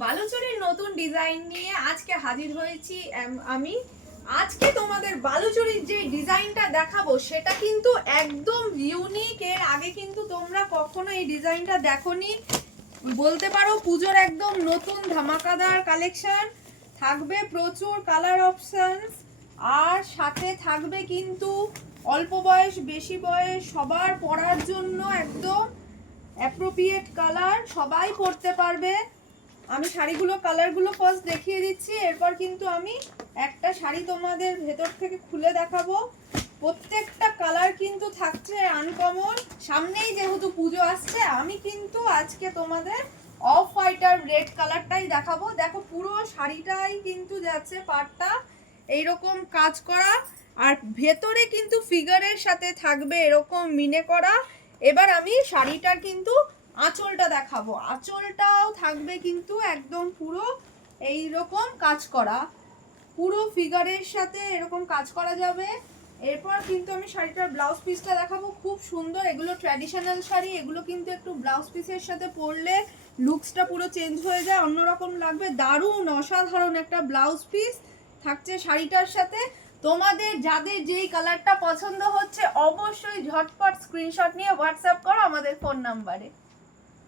বালুচরীর নতুন ডিজাইন নিয়ে আজকে হাজির হয়েছি আমি। আজকে তোমাদের বালুচরীর যে ডিজাইনটা দেখাবো সেটা কিন্তু একদম ইউনিক। এর আগে কিন্তু তোমরা কখনো এই ডিজাইনটা দেখোনি বলতে পারো। পুজোর একদম নতুন ধামাকাদার কালেকশন থাকবে, প্রচুর কালার অপশনস, আর সাথে থাকবে কিন্তু অল্প বয়স বেশি বয়স সবার পরার জন্য একদম অ্যাপ্রোপ্রিয়েট কালার, সবাই পরতে পারবে। আমি শাড়িগুলো কালারগুলো ফার্স্ট দেখিয়ে দিচ্ছি, এরপর কিন্তু আমি একটা শাড়ি তোমাদের ভেতর থেকে খুলে দেখাবো। প্রত্যেকটা কালার কিন্তু থাকছে আনকমন। সামনেই যেহেতু পুজো আসছে, আমি কিন্তু আজকে তোমাদের অফ হোয়াইট আর রেড কালারটাই দেখাবো। দেখো পুরো শাড়িটাই কিন্তু যাচ্ছে পাড়টা এইরকম কাজ করা, আর ভেতরে কিন্তু ফিগারের সাথে থাকবে এরকম মিনে করা। এবার আমি শাড়িটার কিন্তু আঁচলটা দেখাবো। আঁচলটাও থাকবে কিন্তু একদম পুরো এইরকম কাজ করা, পুরো ফিগারের সাথে এরকম কাজ করা যাবে। এরপর কিন্তু আমি শাড়িটার ব্লাউজ পিসটা দেখাবো, খুব সুন্দর। এগুলো ট্র্যাডিশনাল শাড়ি, এগুলো কিন্তু একটু ব্লাউজ পিসের সাথে পরলে লুকসটা পুরো চেঞ্জ হয়ে যায়, অন্যরকম লাগবে। দারুণ অসাধারণ একটা ব্লাউজ পিস থাকছে শাড়িটার সাথে। তোমাদের যাদের যেই কালারটা পছন্দ হচ্ছে অবশ্যই ঝটপট স্ক্রিনশট নিয়ে হোয়াটসঅ্যাপ করো আমাদের ফোন নাম্বারে।